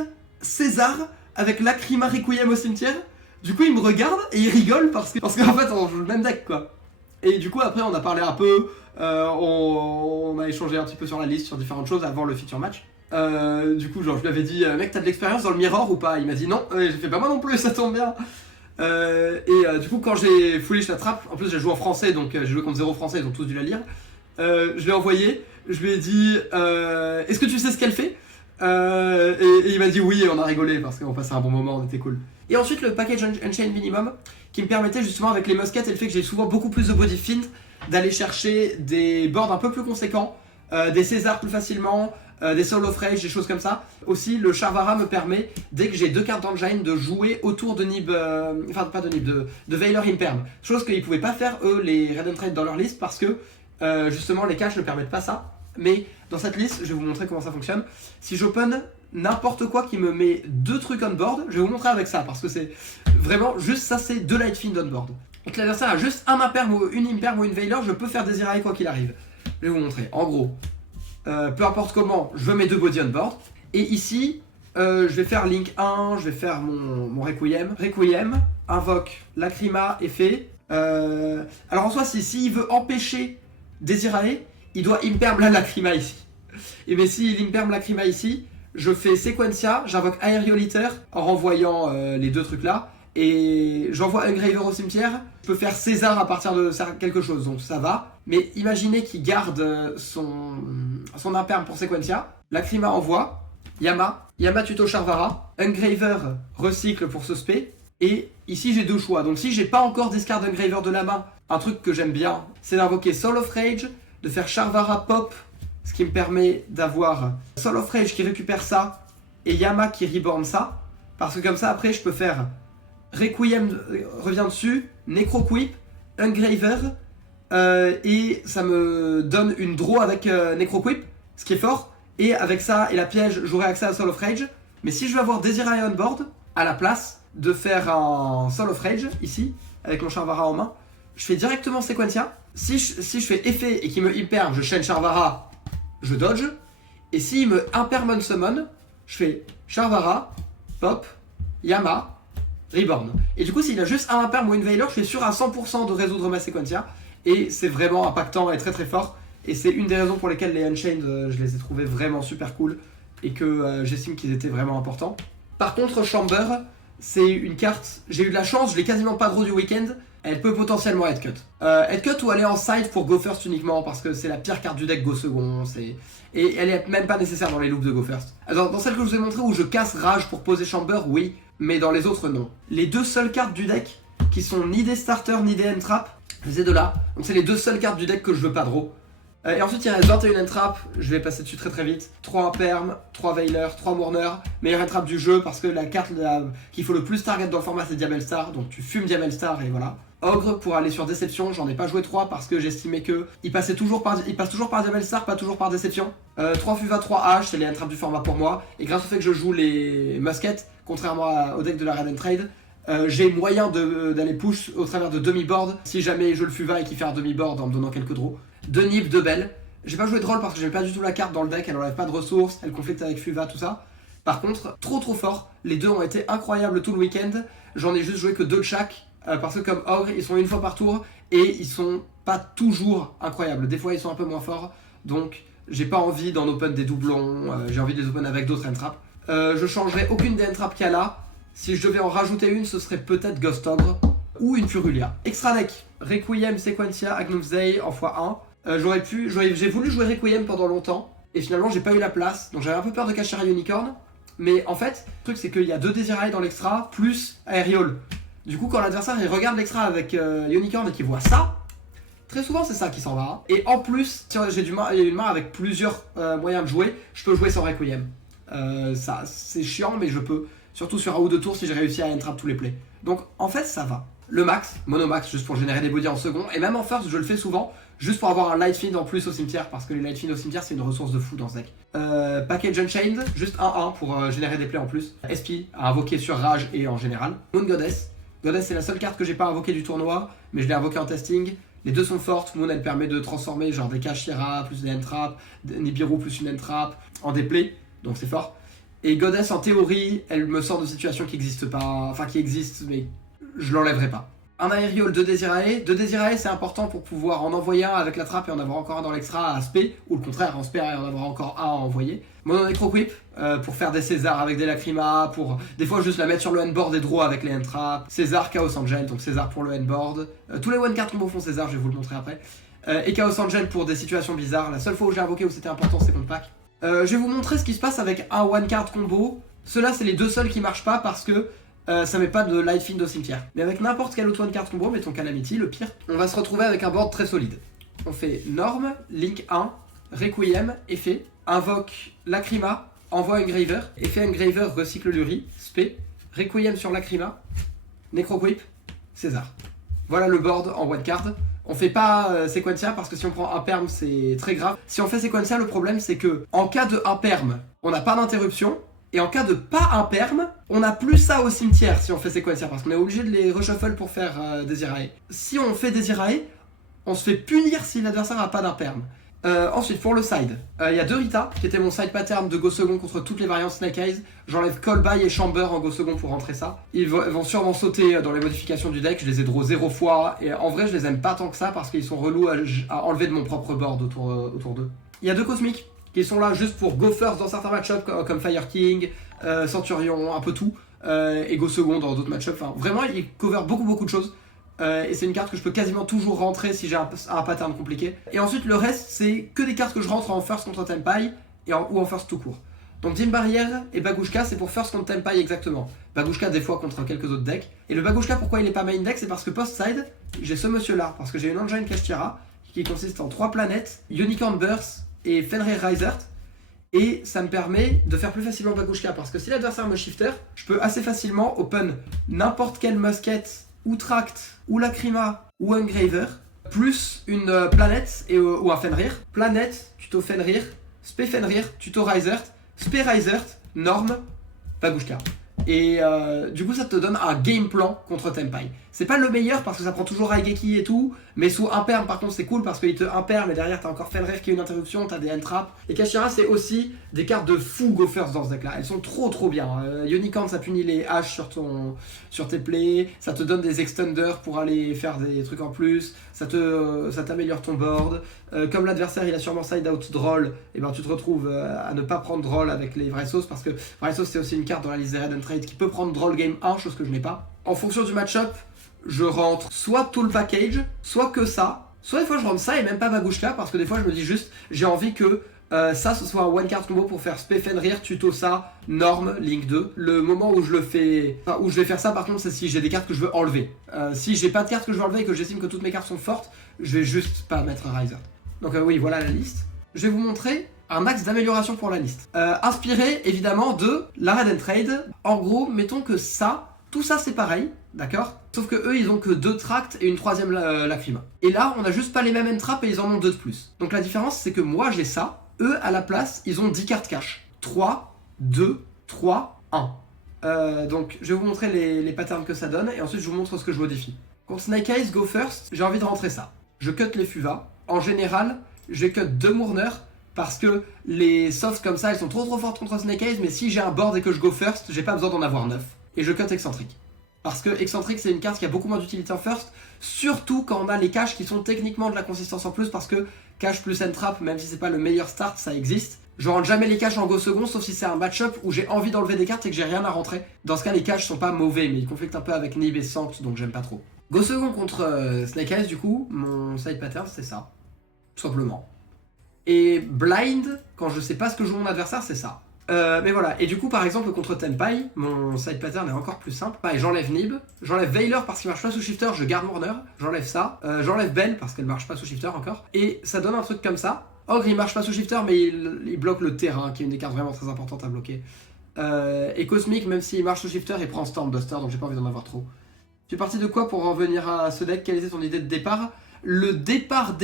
César, avec Lacrima Requiem au cimetière. Du coup il me regarde et il rigole parce qu'en fait on joue le même deck quoi. Et du coup après on a parlé un peu, on a échangé un petit peu sur la liste, sur différentes choses avant le feature match. Du coup genre je lui avais dit mec t'as de l'expérience dans le mirror ou pas? Il m'a dit non, j'ai fait bah moi non plus, ça tombe bien. Du coup quand j'ai foolish la trappe, en plus j'ai joué en français donc j'ai joué contre 0 français, ils ont tous dû la lire. Je l'ai envoyé, je lui ai dit est-ce que tu sais ce qu'elle fait? Et il m'a dit oui et on a rigolé parce qu'on passait un bon moment, on était cool. Et ensuite le package Unchained Minimum qui me permettait justement avec les muskets et le fait que j'ai souvent beaucoup plus de body fint d'aller chercher des boards un peu plus conséquents, des Césars plus facilement, des Soul of Rage, des choses comme ça. Aussi le Charvara me permet, dès que j'ai 2 cartes d'Engine, de jouer autour de Nib, enfin pas de Nib, de Veiler Imperm. Chose qu'ils pouvaient pas faire eux les Red and Trade dans leur liste parce que justement les caches ne permettent pas ça. Mais dans cette liste, je vais vous montrer comment ça fonctionne. Si j'open n'importe quoi qui me met 2 trucs on board, je vais vous montrer avec ça parce que c'est vraiment juste ça, c'est 2 Lightfiend on board. Et que l'adversaire a juste un Imperm ou une Imperm ou une Veiler, je peux faire Desirae quoi qu'il arrive. Je vais vous montrer. En gros, peu importe comment, je mets 2 body on board. Et ici, je vais faire Link 1, je vais faire mon Requiem. Requiem, invoque, Lacrima, effet. Alors en soi, s'il veut empêcher Desirae, il doit imperm la Lacrima ici. Et bien s'il imperm Lacrima ici, je fais Sequentia, j'invoque Aerioliter en renvoyant les 2 trucs là, et j'envoie Engraver au cimetière. Je peux faire César à partir de quelque chose, donc ça va. Mais imaginez qu'il garde son imperm pour Sequentia, Lacrima envoie, Yama tuto Charvara, Engraver recycle pour ce spé, et ici j'ai 2 choix. Donc si j'ai pas encore discard Engraver de la main, un truc que j'aime bien, c'est d'invoquer Soul of Rage, de faire Charvara pop ce qui me permet d'avoir Soul of Rage qui récupère ça et Yama qui reborn ça. Parce que comme ça, après, je peux faire Requiem revient dessus, Necroquip, Engraver, et ça me donne une draw avec Necroquip, ce qui est fort. Et avec ça et la piège, j'aurai accès à Soul of Rage. Mais si je veux avoir Desirae on board, à la place de faire un Soul of Rage, ici, avec mon Charvara en main, je fais directement Sequentia. Si je fais effet et qu'il me imperm, je chaîne Charvara, je dodge. Et s'il me impermon summon, je fais Charvara, pop, Yama, reborn. Et du coup, s'il a juste un imperm ou une Veiler, je suis sûr à 100% de résoudre ma Sequentia. Et c'est vraiment impactant et très très fort. Et c'est une des raisons pour lesquelles les Unchained, je les ai trouvés vraiment super cool. Et que j'estime qu'ils étaient vraiment importants. Par contre, Chamber, c'est une carte, j'ai eu de la chance, je l'ai quasiment pas draw du week-end. Elle peut potentiellement être cut. Être cut ou aller en side pour go first uniquement, parce que c'est la pire carte du deck go second. Et elle est même pas nécessaire dans les loops de go first. Alors, dans celle que je vous ai montré où je casse rage pour poser Chamber, oui, mais dans les autres, non. Les deux seules cartes du deck qui sont ni des starters ni des entraps, ces deux-là. Donc c'est les deux seules cartes du deck que je veux pas draw. Et ensuite il reste 21 entraps, je vais passer dessus très très vite. 3 Imperm, 3 Veiler, 3 Mourner, meilleure entrap du jeu parce que la carte qu'il faut le plus target dans le format c'est Diabellstar, donc tu fumes Diabellstar et voilà. Ogre pour aller sur Déception, j'en ai pas joué 3 parce que j'estimais que il passe toujours par Diabellstar, pas toujours par Déception. 3 Fuva, 3 H, c'est les entraps du format pour moi. Et grâce au fait que je joue les muskets, contrairement au deck de la Red and Trade, j'ai moyen d'aller push au travers de demi-board si jamais je le Fuva et qu'il fait un demi-board en me donnant quelques draws. 2 Nib, 2 Belle. J'ai pas joué de rôle parce que j'aime pas du tout la carte dans le deck, elle enlève pas de ressources, elle conflicte avec Fuva, tout ça. Par contre, trop fort, les deux ont été incroyables tout le week-end. J'en ai juste joué que 2 de chaque, parce que comme Ogre, ils sont une fois par tour, et ils sont pas toujours incroyables. Des fois ils sont un peu moins forts, donc j'ai pas envie d'en open des doublons, j'ai envie de les open avec d'autres entraps. Je changerai aucune des entraps qu'il y a là. Si je devais en rajouter une, ce serait peut-être Ghost Ogre ou une Purulia. Extra deck, Requiem, Sequentia, Agnus Dei en x1. J'ai voulu jouer Requiem pendant longtemps, et finalement j'ai pas eu la place, donc j'avais un peu peur de cacher un Unicorn. Mais en fait, le truc c'est qu'il y a 2 Desirae dans l'extra, plus Aerial. Du coup quand l'adversaire il regarde l'extra avec Unicorn et qu'il voit ça, très souvent c'est ça qui s'en va. Et en plus, si j'ai une main avec plusieurs moyens de jouer, je peux jouer sans Requiem. Ça c'est chiant mais je peux, surtout sur un ou deux tours si j'ai réussi à entrap tous les plays. Donc en fait ça va. Le max, monomax juste pour générer des bodies en second, et même en first je le fais souvent, juste pour avoir un light feed en plus au cimetière, parce que les light feed au cimetière c'est une ressource de fou dans ce deck. Package Unchained, juste 1-1 pour générer des plays en plus. SP à invoquer sur Rage et en général. Moon Goddess. Goddess c'est la seule carte que j'ai pas invoquée du tournoi, mais je l'ai invoquée en testing. Les deux sont fortes, Moon elle permet de transformer genre des Kashira plus des entraps, Nibiru plus une entrap en des plays, donc c'est fort. Et Goddess en théorie, elle me sort de situations qui existent pas, enfin qui existent mais je l'enlèverai pas. Un Aerial, 2 Desirae. 2 Desirae c'est important pour pouvoir en envoyer un avec la trappe et en avoir encore un dans l'extra à spé, ou le contraire, en spé et en avoir encore un à envoyer. Mono Necroquip pour faire des Césars avec des Lacrima, pour des fois juste la mettre sur le handboard et draw avec les entraps. César, Chaos Angel, donc César pour le handboard. Tous les one card combos font César, je vais vous le montrer après. Et Chaos Angel pour des situations bizarres. La seule fois où j'ai invoqué où c'était important c'est contre pack. Je vais vous montrer ce qui se passe avec un one card combo. Ceux-là c'est les deux seuls qui marchent pas parce que ça met pas de light field au cimetière. Mais avec n'importe quel autre one card combo, mettons Calamity, le pire, on va se retrouver avec un board très solide. On fait Norme, Link 1, Requiem, effet, invoque Lacrima, envoie Engraver, effet Engraver, recycle Luri, spé, Requiem sur Lacrima, Necroquip, César. Voilà le board en one card. On fait pas Sequentia parce que si on prend un perm c'est très grave. Si on fait Sequentia, le problème c'est que en cas de imperm, on n'a pas d'interruption. Et en cas de pas imperm, on a plus ça au cimetière si on fait Sequentia, parce qu'on est obligé de les reshuffle pour faire Desirae. Si on fait Desirae, on se fait punir si l'adversaire a pas d'imperm. Ensuite, pour le side, il y a 2 Rita, qui était mon side pattern de Go second contre toutes les variantes Snake Eyes. J'enlève Callby et Chamber en Go second pour rentrer ça. Ils vont sûrement sauter dans les modifications du deck, je les ai draw 0 fois, et en vrai je les aime pas tant que ça, parce qu'ils sont relous à enlever de mon propre board autour d'eux. Il y a 2 Cosmiques, qui sont là juste pour go first dans certains match-ups comme Fire King, Centurion, un peu tout, et go second dans d'autres match-ups. Enfin, vraiment, il cover beaucoup de choses. Et c'est une carte que je peux quasiment toujours rentrer si j'ai un pattern compliqué. Et ensuite, le reste, c'est que des cartes que je rentre en first contre Tenpai ou en first tout court. Donc Dim Barrière et Bagushka, c'est pour first contre Tenpai exactement. Bagushka, des fois, contre quelques autres decks. Et le Bagushka, pourquoi il est pas main deck? C'est parce que post-side, j'ai ce monsieur-là. Parce que j'ai une engine Kashtira qui consiste en 3 planètes, Unicorn Burst, et Fenrir Risert. Et ça me permet de faire plus facilement Bagushka, parce que si l'adversaire me shifter, je peux assez facilement open n'importe quel musket, ou tract, ou lacrima, ou engraver, plus une planète ou un Fenrir. Planète, tuto Fenrir, spé Fenrir, tuto Risert, spé Risert, norme, Bagushka. Et du coup ça te donne un game plan contre Tenpai. C'est pas le meilleur parce que ça prend toujours Raigeki et tout, mais sous imperm par contre c'est cool parce qu'il te imperm, mais derrière t'as encore Fenrir qui est une interruption, t'as des end-traps. Et Kashira c'est aussi des cartes de fou go first dans ce deck là, elles sont trop bien. Unicorn ça punit les haches sur tes plays, ça te donne des extenders pour aller faire des trucs en plus, ça t'améliore ton board. Comme l'adversaire il a sûrement side out droll, et ben tu te retrouves à ne pas prendre droll avec les vrais sauces parce que vrais sauce c'est aussi une carte dans la liste des Red and Trade qui peut prendre droll game 1, chose que je n'ai pas. En fonction du match-up, je rentre soit tout le package, soit que ça, soit des fois je rentre ça et même pas Bagushka parce que des fois je me dis juste j'ai envie que ça ce soit un one card combo pour faire spé Fenrir, tuto ça, norme, link 2. Le moment où je le fais, enfin, où je vais faire ça par contre c'est si j'ai des cartes que je veux enlever. Si j'ai pas de cartes que je veux enlever et que j'estime que toutes mes cartes sont fortes, je vais juste pas mettre Riser. Donc oui voilà la liste. Je vais vous montrer un axe d'amélioration pour la liste. Inspiré évidemment de la Red and Trade. En gros mettons que ça, tout ça c'est pareil, d'accord? Sauf que eux ils ont que 2 tracts et une troisième lacrima. Et là on a juste pas les mêmes end-traps et ils en ont 2 de plus. Donc la différence c'est que moi j'ai ça, eux à la place ils ont 10 cartes cash. 3, 2, 3, 1. Donc je vais vous montrer les patterns que ça donne et ensuite je vous montre ce que je modifie. Contre Snake Eyes Go First, j'ai envie de rentrer ça. Je cut les Fuva. En général, je cut 2 Mourner parce que les softs comme ça elles sont trop fortes contre Snake Eyes, mais si j'ai un board et que je go first, j'ai pas besoin d'en avoir 9. Et je cut Excentrique. Parce que Excentrique c'est une carte qui a beaucoup moins d'utilité en first, surtout quand on a les caches qui sont techniquement de la consistance en plus, parce que cache plus end-trap, même si c'est pas le meilleur start, ça existe. Je rentre jamais les caches en go second, sauf si c'est un match-up où j'ai envie d'enlever des cartes et que j'ai rien à rentrer. Dans ce cas, les caches sont pas mauvais, mais ils conflictent un peu avec Nib et Sant, donc j'aime pas trop. Go second contre Snake Eyes, du coup, mon side pattern c'est ça. Tout simplement. Et blind, quand je sais pas ce que joue mon adversaire, c'est ça. Mais voilà, et du coup par exemple contre Tenpai, mon side pattern est encore plus simple. Pareil, j'enlève Nib, j'enlève Veiler parce qu'il marche pas sous shifter, je garde Mourner, j'enlève ça, j'enlève Belle parce qu'elle marche pas sous shifter encore, et ça donne un truc comme ça. Ogre il marche pas sous shifter mais il bloque le terrain qui est une des cartes vraiment très importantes à bloquer. Et Cosmic même s'il marche sous shifter il prend Stormbuster donc j'ai pas envie d'en avoir trop. Tu es parti de quoi pour en venir à ce deck? Quelle était ton idée de départ? Le départ,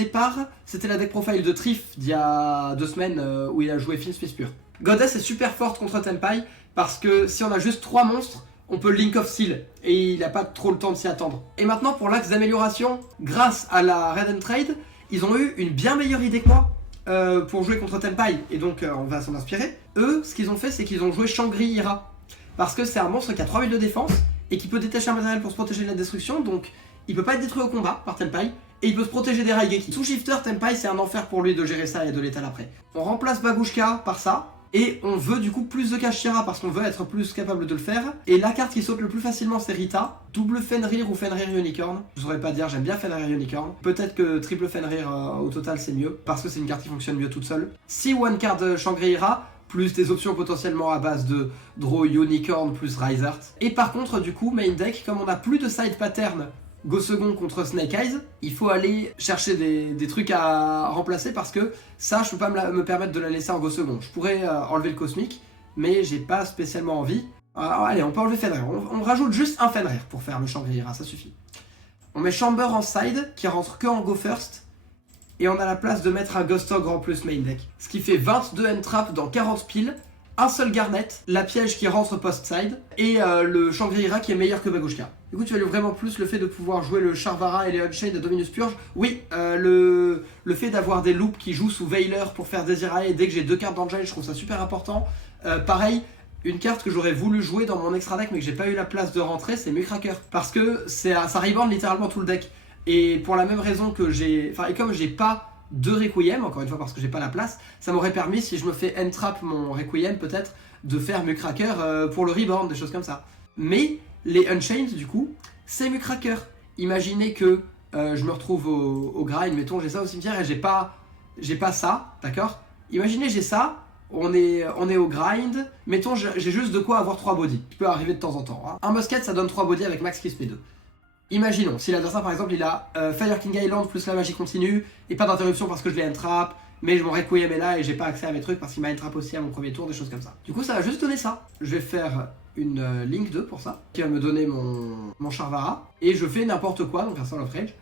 c'était la deck profile de Trif d'il y a 2 semaines où il a joué Fin Space Pure. Goddess est super forte contre Tenpai parce que si on a juste 3 monstres, on peut Link of Seal et il n'a pas trop le temps de s'y attendre. Et maintenant pour l'axe d'amélioration, grâce à la Red and Trade, ils ont eu une bien meilleure idée que moi pour jouer contre Tenpai et donc on va s'en inspirer. Eux, ce qu'ils ont fait, c'est qu'ils ont joué Shangri-Ira parce que c'est un monstre qui a 3000 de défense et qui peut détacher un matériel pour se protéger de la destruction, donc il peut pas être détruit au combat par Tenpai. Et il peut se protéger des Raigeki. Sous shifter, Tenpai c'est un enfer pour lui de gérer ça et de l'étaler après. On remplace Bagushka par ça. Et on veut du coup plus de Kashira parce qu'on veut être plus capable de le faire. Et la carte qui saute le plus facilement c'est Rita. Double Fenrir ou Fenrir Unicorn. Je saurais pas dire, j'aime bien Fenrir Unicorn. Peut-être que triple Fenrir au total c'est mieux. Parce que c'est une carte qui fonctionne mieux toute seule. Si one card Shangri-Ira, plus des options potentiellement à base de Draw Unicorn plus Risert. Et par contre du coup main deck, comme on a plus de side pattern Go second contre Snake Eyes, il faut aller chercher des trucs à remplacer parce que ça, je peux pas me permettre de la laisser en go second. Je pourrais enlever le Cosmic, mais j'ai pas spécialement envie. Alors, allez, on peut enlever Fenrir. On rajoute juste un Fenrir pour faire le Shangri-Ira, ça suffit. On met Chamber en side, qui rentre que en go first, et on a la place de mettre un Ghost Ogre en plus main deck. Ce qui fait 22 end-trap dans 40 piles, un seul Garnet, la piège qui rentre post-side, et le Shangri-Ira qui est meilleur que Bagushka. Du coup, tu value vraiment plus le fait de pouvoir jouer le Charvara et les Unchained de Dominus Purge. Oui, le fait d'avoir des loops qui jouent sous Veiler pour faire Desirae dès que j'ai 2 cartes d'Angel, je trouve ça super important. Pareil, une carte que j'aurais voulu jouer dans mon extra deck mais que j'ai pas eu la place de rentrer, c'est Muckraker. Parce que ça reborn littéralement tout le deck. Et pour la même raison que j'ai... Enfin, et comme j'ai pas de Requiem, encore une fois parce que j'ai pas la place, ça m'aurait permis, si je me fais end-trap mon Requiem peut-être, de faire Muckraker pour le reborn, des choses comme ça. Mais les Unchained du coup, c'est Muckraker. Imaginez que je me retrouve au grind, mettons j'ai ça au cimetière et j'ai pas ça, d'accord? Imaginez j'ai ça, on est au grind, mettons j'ai juste de quoi avoir 3 bodies, qui peut arriver de temps en temps. Hein. Un musket ça donne 3 bodies avec max XP 2. Imaginons, si l'adversaire par exemple il a Fire King Island plus la magie continue, et pas d'interruption parce que je l'ai entrap, mais mon Requiem est là et j'ai pas accès à mes trucs parce qu'il m'a entrap aussi à mon premier tour, des choses comme ça. Du coup ça va juste donner ça. Je vais faire une Link 2 pour ça, qui va me donner mon Charvara, et je fais n'importe quoi, donc un Soul of Rage,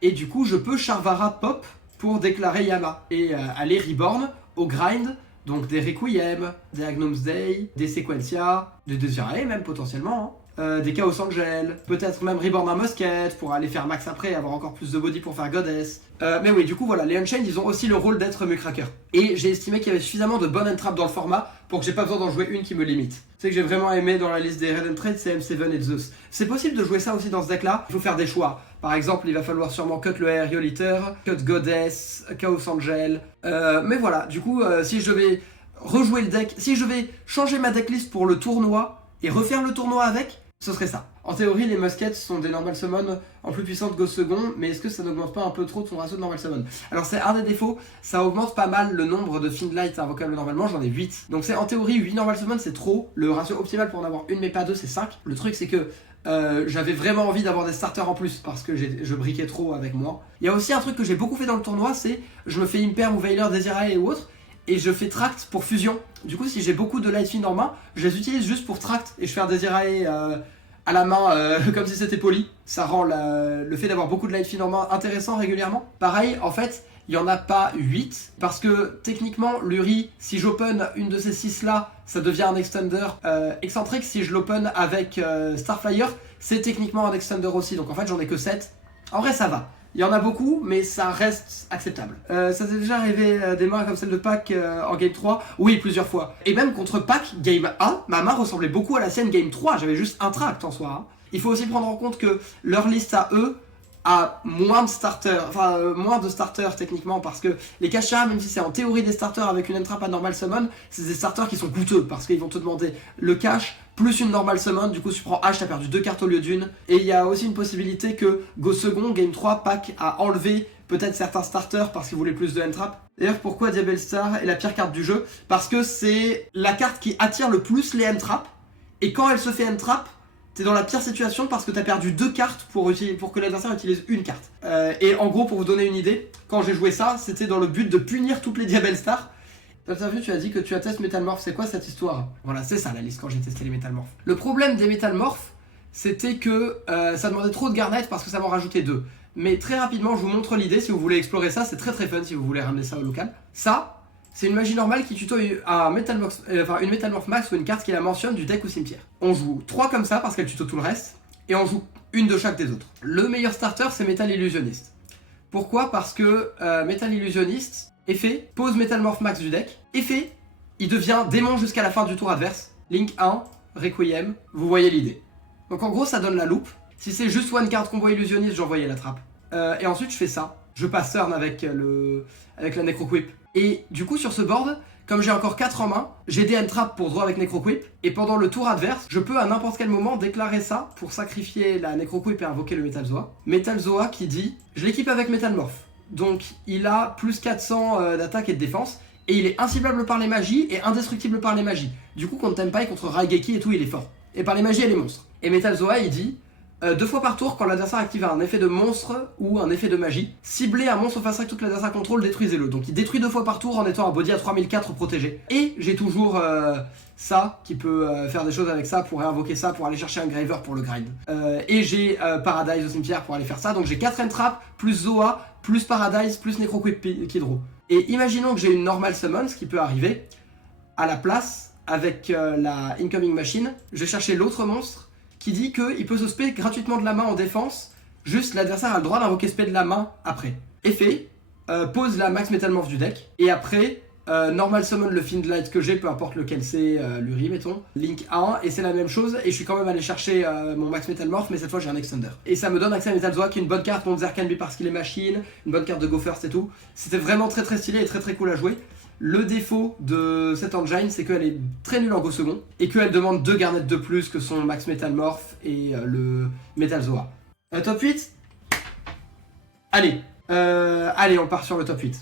et du coup je peux Charvara pop pour déclarer Yama, et aller reborn au grind, donc des Requiem, des Agnum's Day, des Sequentia, des Desirae même potentiellement, des Chaos Angel, peut-être même reborn un Musket pour aller faire max après, avoir encore plus de body pour faire Goddess. Mais oui, du coup voilà, les Unchained ils ont aussi le rôle d'être Muckracker. Et j'ai estimé qu'il y avait suffisamment de bonnes entraps dans le format pour que j'ai pas besoin d'en jouer une qui me limite. C'est que j'ai vraiment aimé dans la liste des Red Trade, c'est M7 et Zeus. C'est possible de jouer ça aussi dans ce deck là, il faut faire des choix. Par exemple, il va falloir sûrement cut le Aerioliter, cut Goddess, Chaos Angel. Mais voilà, du coup, si je vais rejouer le deck, si je vais changer ma decklist pour le tournoi et refaire le tournoi avec, ce serait ça. En théorie, les Muskets sont des Normal Summon en plus puissante Go second, mais est-ce que ça n'augmente pas un peu trop ton ratio de Normal Summon? Alors c'est un des défauts, ça augmente pas mal le nombre de Fiend Light invocable normalement, j'en ai 8. Donc c'est en théorie 8 Normal Summon, c'est trop. Le ratio optimal pour en avoir une mais pas deux, c'est 5. Le truc c'est que j'avais vraiment envie d'avoir des starters en plus parce que je briquais trop avec moi. Il y a aussi un truc que j'ai beaucoup fait dans le tournoi, c'est je me fais Imperm ou Veiler, Desirae ou autre, et je fais Tract pour fusion. Du coup si j'ai beaucoup de Light Fiend en main, je les utilise juste pour Tract et je fais un Desirae à la main comme si c'était poli. Ça rend le fait d'avoir beaucoup de Light Fiend en main intéressant régulièrement. Pareil, en fait, il n'y en a pas 8 parce que techniquement, Luri, si j'open une de ces 6 là, ça devient un extender. Excentrique, si je l'open avec Starflyer, c'est techniquement un extender aussi. Donc en fait, j'en ai que 7. En vrai, ça va. Il y en a beaucoup, mais ça reste acceptable. Ça t'est déjà arrivé des mains comme celle de Pac en Game 3? Oui, plusieurs fois. Et même contre Pac, Game 1, ma main ressemblait beaucoup à la sienne Game 3. J'avais juste un tract en soi. Hein. Il faut aussi prendre en compte que leur liste à eux a moins de starters, techniquement, parce que les Kashira, même si c'est en théorie des starters avec une entrap à normal summon, c'est des starters qui sont coûteux parce qu'ils vont te demander le cash plus une normal summon, du coup tu prends H, t'as perdu 2 cartes au lieu d'une. Et il y a aussi une possibilité que Go second, Game 3, Pac a enlevé peut-être certains starters parce qu'ils voulaient plus de entrap. D'ailleurs, pourquoi Diabel Star est la pire carte du jeu? Parce que c'est la carte qui attire le plus les entrap, et quand elle se fait entrap, t'es dans la pire situation parce que t'as perdu 2 cartes pour que l'adversaire utilise une carte. Et en gros, pour vous donner une idée, quand j'ai joué ça, c'était dans le but de punir toutes les Diabel Stars. T'as vu, tu as dit que tu attestes Métalmorph, c'est quoi cette histoire? Voilà, c'est ça la liste quand j'ai testé les Métalmorphes. Le problème des Métalmorphes, c'était que ça demandait trop de Garnet parce que ça m'en rajoutait 2. Mais très rapidement, je vous montre l'idée, si vous voulez explorer ça, c'est très fun si vous voulez ramener ça au local. Ça, c'est une magie normale qui tuto une Métalmorph max ou une carte qui la mentionne du deck ou cimetière. On joue 3 comme ça parce qu'elle tuto tout le reste, et on joue une de chaque des autres. Le meilleur starter, c'est Metal Illusionniste. Pourquoi? Parce que Metal Illusionniste, effet, pose Métalmorph max du deck, effet, il devient démon jusqu'à la fin du tour adverse. Link 1, Requiem, vous voyez l'idée. Donc en gros, ça donne la loupe. Si c'est juste one card combo Illusionniste, j'envoyais la trappe. Et ensuite, je fais ça. Je passe turn avec la Necroquip. Et du coup, sur ce board, comme j'ai encore 4 en main, j'ai des entraps pour draw avec Necroquip, et pendant le tour adverse, je peux à n'importe quel moment déclarer ça pour sacrifier la Necroquip et invoquer le Metalzoa. Metalzoa qui dit, je l'équipe avec Métalmorph. Donc il a plus 400 d'attaque et de défense, et il est inciblable par les magies et indestructible par les magies. Du coup, contre Tenpai, contre Raigeki et tout, il est fort. Et par les magies et les monstres. Et Metalzoa, il dit, 2 fois par tour, quand l'adversaire active un effet de monstre ou un effet de magie, ciblez un monstre face à tout l'adversaire contrôle, détruisez-le. Donc il détruit 2 fois par tour en étant un body à 3004 protégé. Et j'ai toujours ça, qui peut faire des choses avec ça, pour réinvoquer ça, pour aller chercher un Graver pour le grind. Et j'ai Paradise au cimetière pour aller faire ça. Donc j'ai 4 entraps, plus Zoa, plus Paradise, plus Necroquip qui draw. Et imaginons que j'ai une normal summon, ce qui peut arriver, à la place, avec la incoming machine, je vais chercher l'autre monstre, qui dit qu'il peut se spé gratuitement de la main en défense, juste l'adversaire a le droit d'invoquer spé de la main après. Effet, pose la max Métalmorph du deck, et après, normal summon le Fiend Light que j'ai, peu importe lequel c'est, Luri mettons, Link 1, et c'est la même chose, et je suis quand même allé chercher mon max Métalmorph, mais cette fois j'ai un Extender. Et ça me donne accès à Metalzoa qui est une bonne carte contre Zerkanbi parce qu'il est machine, une bonne carte de Go First et tout. C'était vraiment très stylé et très cool à jouer. Le défaut de cette engine, c'est qu'elle est très nulle en Go second, et qu'elle demande 2 garnets de plus que son max Métalmorph et le Metalzoa. Top 8. Allez, on part sur le top 8.